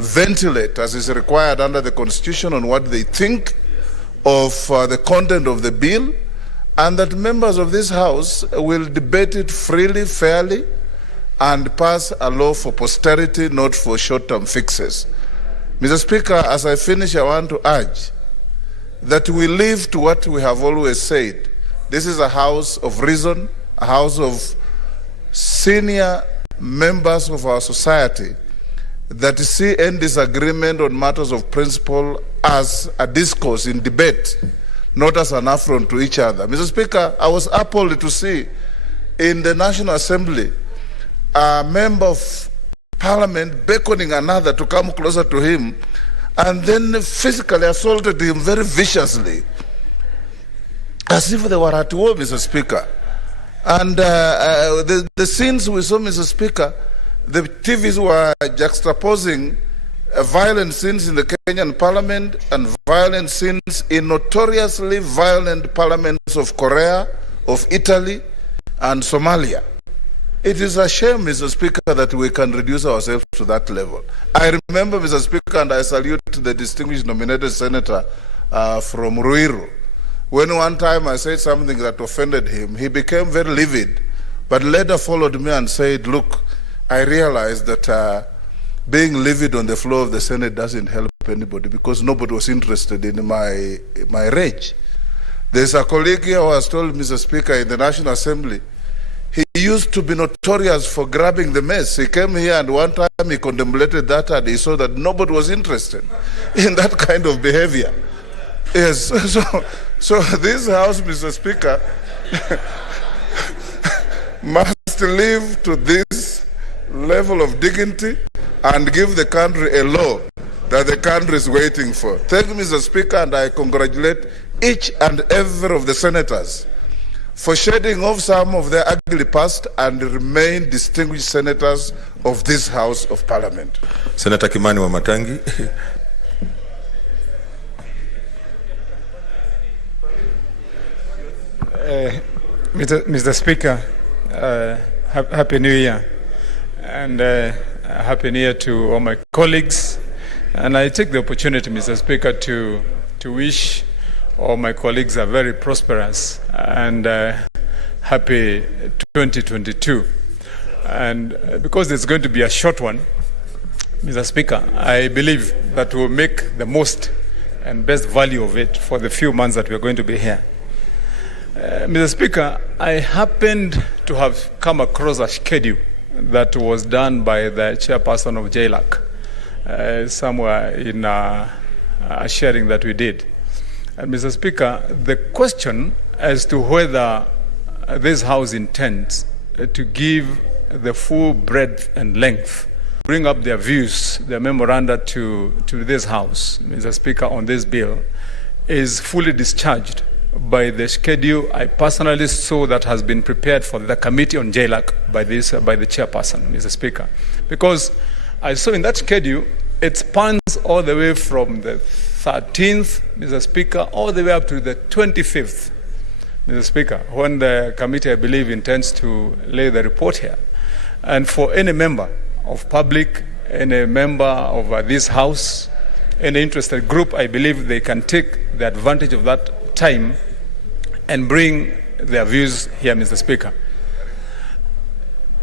ventilate, as is required under the Constitution, on what they think of the content of the bill, and that members of this House will debate it freely, fairly, and pass a law for posterity, not for short-term fixes. Mr. Speaker, as I finish, I want to urge that we live to what we have always said. This is a house of reason, a house of senior members of our society that see any disagreement on matters of principle as a discourse in debate, not as an affront to each other. Mr. Speaker, I was appalled to see in the National Assembly a member of Parliament beckoning another to come closer to him and then physically assaulted him very viciously, as if they were at war, Mr. Speaker. And the scenes we saw, Mr. Speaker, the TVs were juxtaposing violent scenes in the Kenyan parliament and violent scenes in notoriously violent parliaments of Korea, of Italy, and Somalia. It is a shame, Mr. Speaker, that we can reduce ourselves to that level. I remember, Mr. Speaker, and I salute the distinguished nominated senator from Ruto. When one time I said something that offended him, he became very livid, but later followed me and said, look, I realized that being livid on the floor of the Senate doesn't help anybody because nobody was interested in my rage. There's a colleague here who has told Mr. Speaker in the National Assembly, he used to be notorious for grabbing the mess. He came here and one time he contemplated that and he saw that nobody was interested in that kind of behavior. Yes, so this House, Mr. Speaker, must live to this level of dignity and give the country a law that the country is waiting for. Thank you, Mr. Speaker, and I congratulate each and every of the senators for shedding off some of their ugly past and remain distinguished senators of this House of Parliament. Senator Kimani wa Matangi. Mr. Speaker, Happy New Year, and Happy New Year to all my colleagues. And I take the opportunity, Mr. Speaker, to wish all my colleagues a very prosperous and happy 2022. And because it's going to be a short one, Mr. Speaker, I believe that we'll make the most and best value of it for the few months that we're going to be here. Mr. Speaker, I happened to have come across a schedule that was done by the chairperson of JLAC somewhere in a sharing that we did. And Mr. Speaker, the question as to whether this House intends to give the full breadth and length, bring up their views, their memoranda to this House, Mr. Speaker, on this bill, is fully discharged by the schedule I personally saw that has been prepared for the Committee on JLAC by the chairperson, Mr. Speaker. Because I saw in that schedule, it spans all the way from the 13th, Mr. Speaker, all the way up to the 25th, Mr. Speaker, when the committee, I believe, intends to lay the report here. And for any member of public, any member of this House, any interested group, I believe they can take the advantage of that time and bring their views here, Mr. Speaker.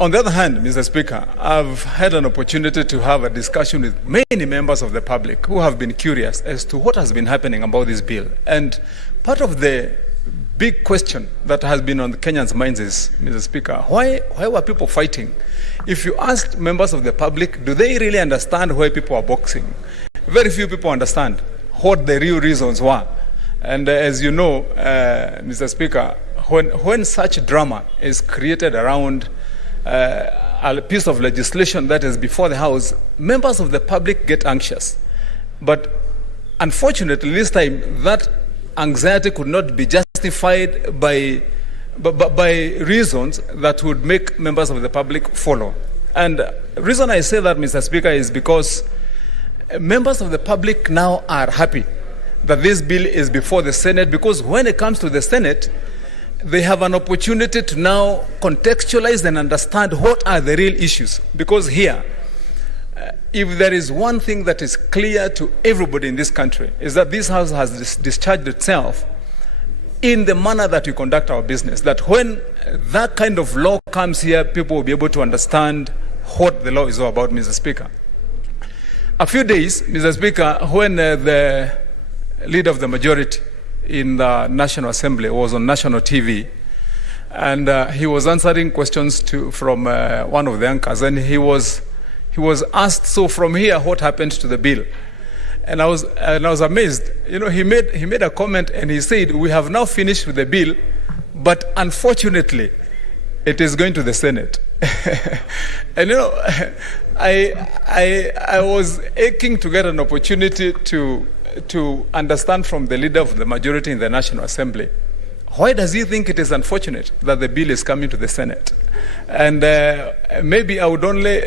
On the other hand, Mr. Speaker, I've had an opportunity to have a discussion with many members of the public who have been curious as to what has been happening about this bill. And part of the big question that has been on the Kenyans' minds is, Mr. Speaker, why were people fighting? If you asked members of the public, do they really understand why people are boxing? Very few people understand what the real reasons were. And as you know, Mr. Speaker, when such drama is created around a piece of legislation that is before the House, members of the public get anxious. But unfortunately, this time, that anxiety could not be justified by reasons that would make members of the public follow. And the reason I say that, Mr. Speaker, is because members of the public now are happy that this bill is before the Senate, because when it comes to the Senate, they have an opportunity to now contextualize and understand what are the real issues. Because here, if there is one thing that is clear to everybody in this country, is that this House has discharged itself in the manner that we conduct our business. That when that kind of law comes here, people will be able to understand what the law is all about, Mr. Speaker. A few days, Mr. Speaker, when the leader of the majority in the National Assembly was on national TV, and he was answering questions from one of the anchors, and he was asked, so from here, what happened to the bill? And I was amazed. You know, he made a comment, and he said, we have now finished with the bill, but unfortunately, it is going to the Senate. And you know, I was aching to get an opportunity to understand from the leader of the majority in the National Assembly, why does he think it is unfortunate that the bill is coming to the Senate? And maybe I would only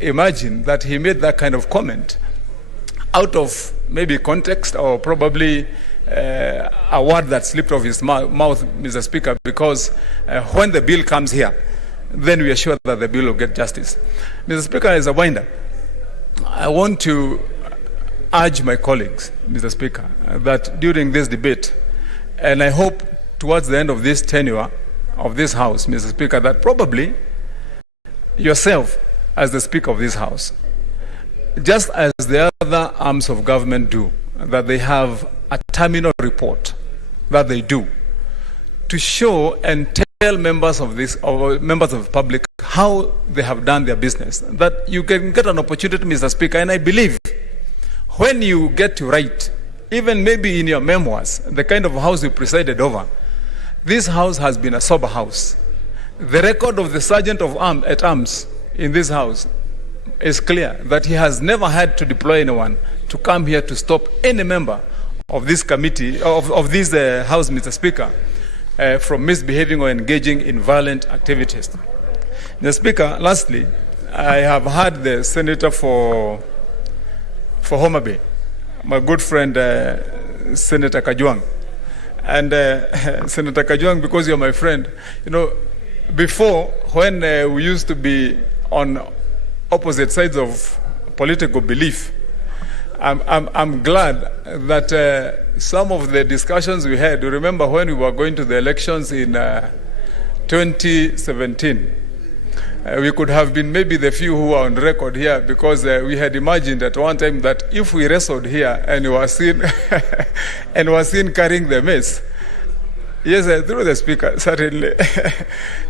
imagine that he made that kind of comment out of maybe context, or probably a word that slipped off his mouth, Mr. Speaker, because when the bill comes here, then we are sure that the bill will get justice. Mr. Speaker, as a winder, I want to urge my colleagues, Mr. Speaker, that during this debate, and I hope towards the end of this tenure of this House, Mr. Speaker, that probably yourself, as the Speaker of this House, just as the other arms of government do, that they have a terminal report that they do to show and tell members of this, or members of the public, how they have done their business, that you can get an opportunity, Mr. Speaker. And I believe when you get to write, even maybe in your memoirs, the kind of house you presided over, this House has been a sober house. The record of the Sergeant at Arms in this House is clear, that he has never had to deploy anyone to come here to stop any member of this committee, of this House, Mr. Speaker, from misbehaving or engaging in violent activities. Mr. Speaker, lastly, I have heard the Senator for Homa Bay, my good friend, Senator Kajwang. And Senator Kajwang, because you're my friend, you know, before, when we used to be on opposite sides of political belief, I'm glad that some of the discussions we had, you remember when we were going to the elections in 2017, we could have been maybe the few who are on record here, because we had imagined at one time that if we wrestled here and we were seen carrying the mess, yes, through the Speaker, certainly.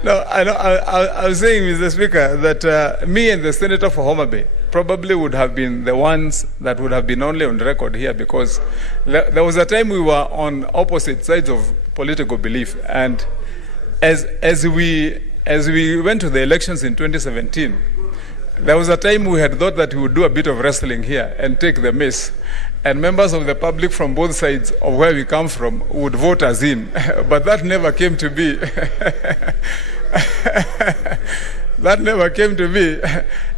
No, I was saying, Mr. Speaker, that me and the Senator for Homa Bay probably would have been the ones that would have been only on record here, because there was a time we were on opposite sides of political belief, and as we went to the elections in 2017, there was a time we had thought that we would do a bit of wrestling here and take the miss, and members of the public from both sides of where we come from would vote us in. But that never came to be. That never came to be.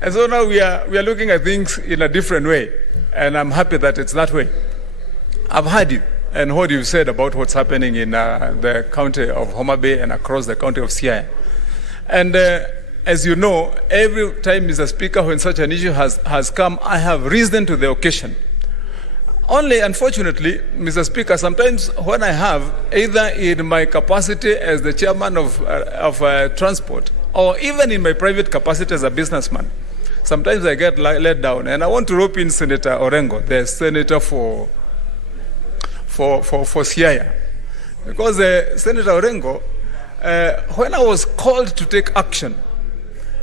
And so now we are looking at things in a different way, and I'm happy that it's that way. I've heard you and what you've said about what's happening in the county of Homa Bay and across the county of Siaya. And as you know, every time, Mr. Speaker, when such an issue has come, I have risen to the occasion. Only, unfortunately, Mr. Speaker, sometimes when I have, either in my capacity as the chairman of transport, or even in my private capacity as a businessman, sometimes I get let down. And I want to rope in Senator Orengo, the senator for Siaya. Because Senator Orengo, when I was called to take action,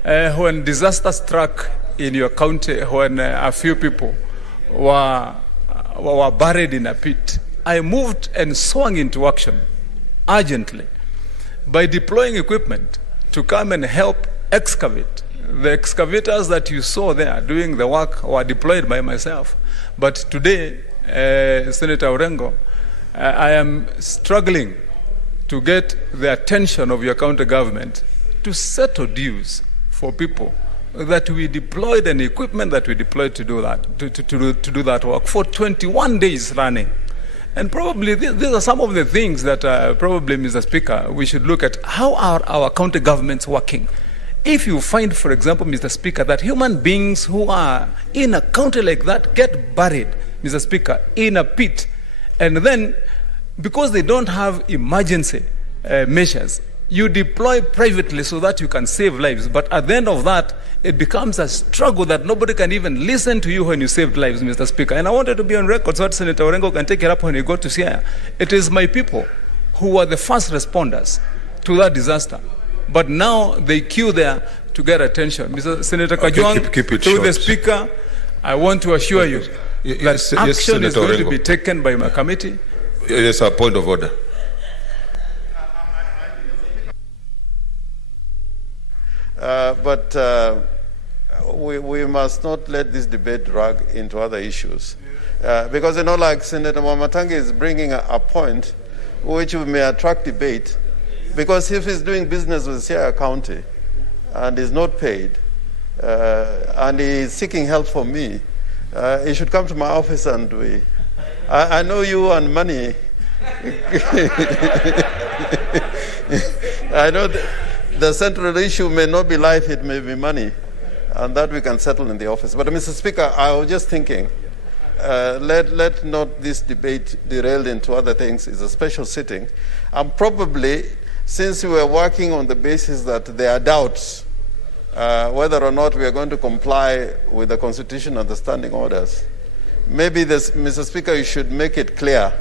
when disaster struck in your county, when a few people were buried in a pit, I moved and swung into action urgently by deploying equipment to come and help excavate. The excavators that you saw there doing the work were deployed by myself. But today, Senator Orengo, I am struggling to get the attention of your county government to settle dues for people that we deployed and equipment that we deployed to do that, to do that work for 21 days running. And probably these are some of the things that probably, Mr. Speaker, we should look at. How are our county governments working if you find, for example, Mr. Speaker, that human beings who are in a country like that get buried, Mr. Speaker, in a pit, and then because they don't have emergency measures, you deploy privately so that you can save lives. But at the end of that, it becomes a struggle that nobody can even listen to you when you saved lives, Mr. Speaker. And I wanted to be on record so that Senator Orengo can take it up when he go to Siaya. It is my people who were the first responders to that disaster. But now they queue there to get attention. Mr. Senator Kajwang, keep it through short. the Speaker, I want to assure you that action is going to be taken by my committee. Yes, a point of order. But we must not let this debate drag into other issues. Because, like Senator Wamatangi is bringing a point which may attract debate. Because if he's doing business with Siaya County and is not paid, and he's seeking help from me, he should come to my office and I know you and money. I know the central issue may not be life, it may be money, and that we can settle in the office. But Mr. Speaker, I was just thinking, let not this debate derail into other things. It's a special sitting. And probably, since we were working on the basis that there are doubts whether or not we are going to comply with the Constitution and the standing orders, maybe Mr. Speaker, you should make it clear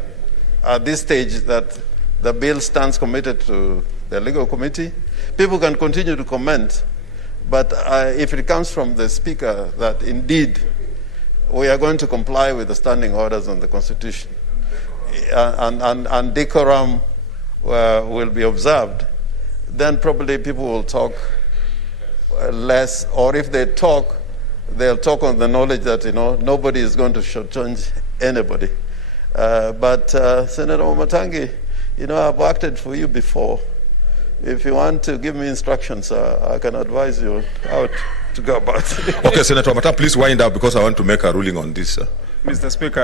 at this stage that the bill stands committed to the legal committee. People can continue to comment, but if it comes from the Speaker that indeed we are going to comply with the standing orders and the Constitution, and decorum will be observed, then probably people will talk less, or if they talk, they'll talk on the knowledge that nobody is going to shortchange anybody. But Senator Wamatangi, I've acted for you before. If you want to give me instructions, I can advise you how to go about it. Okay, Senator Wamatangi, please wind up because I want to make a ruling on this. Mr. Speaker,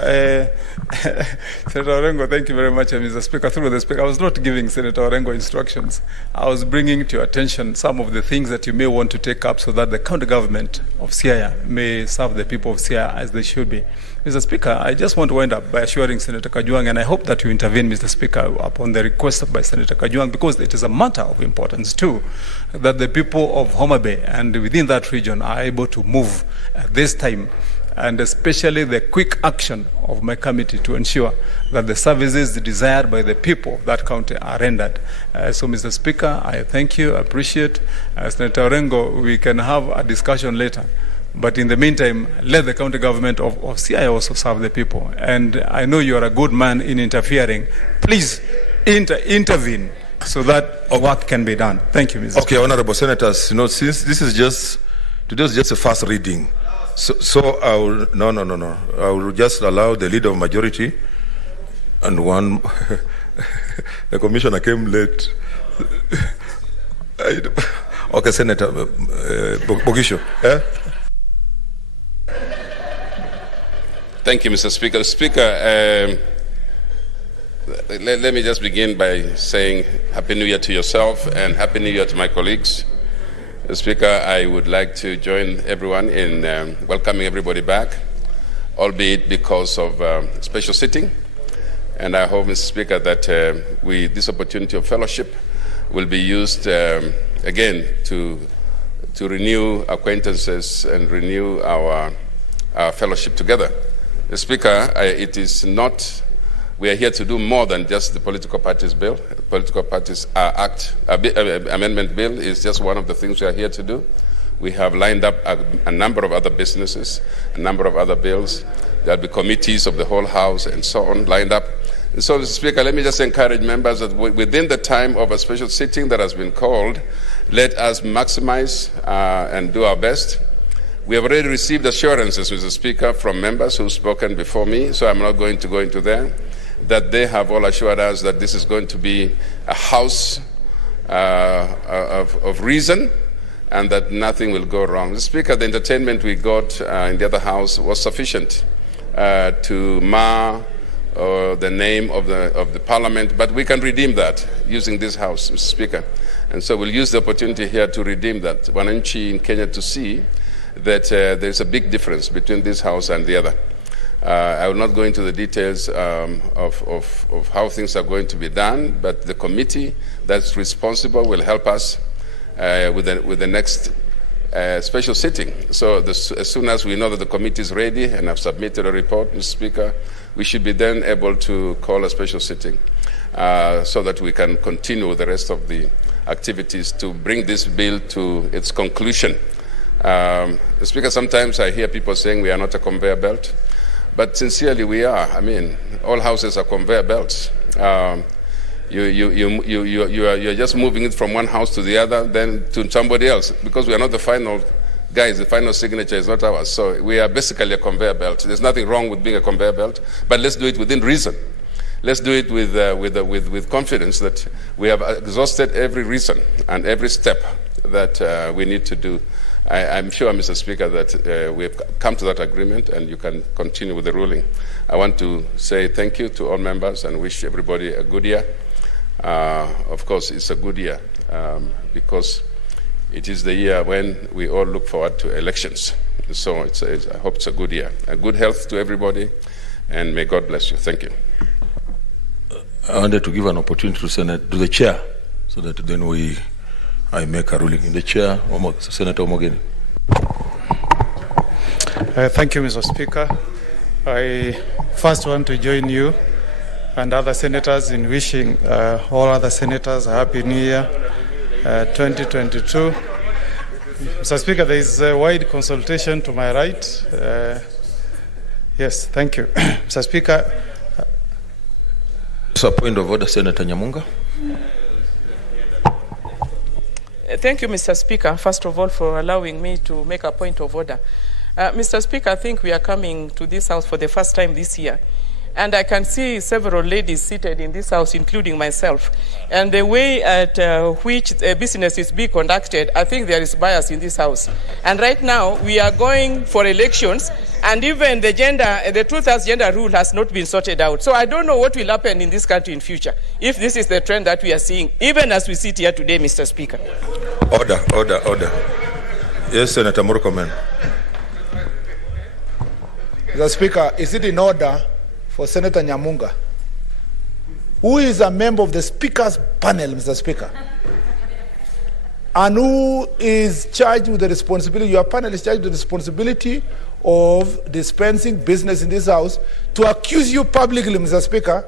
Senator Orengo, thank you very much. Mr. Speaker, through the Speaker, I was not giving Senator Orengo instructions. I was bringing to your attention some of the things that you may want to take up so that the county government of Siaya may serve the people of Siaya as they should be. Mr. Speaker, I just want to wind up by assuring Senator Kajwang, and I hope that you intervene, Mr. Speaker, upon the request by Senator Kajwang, because it is a matter of importance too, that the people of Homa Bay and within that region are able to move at this time, and especially the quick action of my committee to ensure that the services desired by the people of that county are rendered. So, Mr. Speaker, I thank you, I appreciate. Senator Orengo, we can have a discussion later. But in the meantime, let the county government of Siaya also serve the people. And I know you are a good man in interfering. Please intervene so that work can be done. Thank you, Mr. Okay, Honorable Senators, since this is just a first reading, so I will, no. I will just allow the leader of majority and one, the commissioner came late. Okay, Senator Bogisho. Thank you, Mr. Speaker. Speaker, let me just begin by saying Happy New Year to yourself and Happy New Year to my colleagues. Speaker, I would like to join everyone in welcoming everybody back, albeit because of special sitting. And I hope, Mr. Speaker, that this opportunity of fellowship will be used again to renew acquaintances and renew our fellowship together. Speaker, it is not, we are here to do more than just the political parties bill. The political parties amendment bill is just one of the things we are here to do. We have lined up a number of other businesses, a number of other bills. There will be committees of the whole House and so on lined up. And so, Mr. Speaker, let me just encourage members that within the time of a special sitting that has been called, let us maximize and do our best. We have already received assurances, Mr. Speaker, from members who have spoken before me, so I'm not going to go into there, that they have all assured us that this is going to be a house of reason and that nothing will go wrong. Mr. Speaker, the entertainment we got in the other house was sufficient to mar the name of the parliament, but we can redeem that using this house, Mr. Speaker. And so we'll use the opportunity here to redeem that. Wananchi in Kenya to see that there's a big difference between this house and the other. I will not go into the details of how things are going to be done, but the committee that's responsible will help us with the next special sitting. So as soon as we know that the committee is ready and I've submitted a report, Mr. Speaker, we should be then able to call a special sitting so that we can continue with the rest of the activities to bring this bill to its conclusion. Mr. Speaker, sometimes I hear people saying we are not a conveyor belt, but sincerely we are. I mean, all houses are conveyor belts. You're just moving it from one house to the other, then to somebody else, because we are not the final guys. The final signature is not ours. So we are basically a conveyor belt. There's nothing wrong with being a conveyor belt, but let's do it within reason. Let's do it with confidence that we have exhausted every reason and every step that we need to do. I'm sure, Mr. Speaker, that we have come to that agreement and you can continue with the ruling. I want to say thank you to all members and wish everybody a good year. Of course, it's a good year because it is the year when we all look forward to elections. So I hope it's a good year. A good health to everybody, and may God bless you. Thank you. I wanted to give an opportunity to the chair, so that then I make a ruling. In the chair, Senator Omogeni. Thank you, Mr. Speaker. I first want to join you and other senators in wishing all other senators a happy New Year 2022. Mr. Speaker, there is a wide consultation to my right. Yes, thank you. Mr. Speaker. So, point of order, Senator Nyamunga. Thank you, Mr. Speaker, first of all, for allowing me to make a point of order. Mr. Speaker, I think we are coming to this house for the first time this year. And I can see several ladies seated in this house, including myself. And the way at which business is being conducted, I think there is bias in this house. And right now, we are going for elections, and even the two-thirds gender rule has not been sorted out. So I don't know what will happen in this country in future, if this is the trend that we are seeing, even as we sit here today, Mr. Speaker. Order. Yes, Senator Murkomen. Mr. Speaker, is it in order for Senator Nyamunga, who is a member of the Speaker's panel, Mr. Speaker, and who is charged with the responsibility, your panel is charged with the responsibility of dispensing business in this house, to accuse you publicly, Mr. Speaker,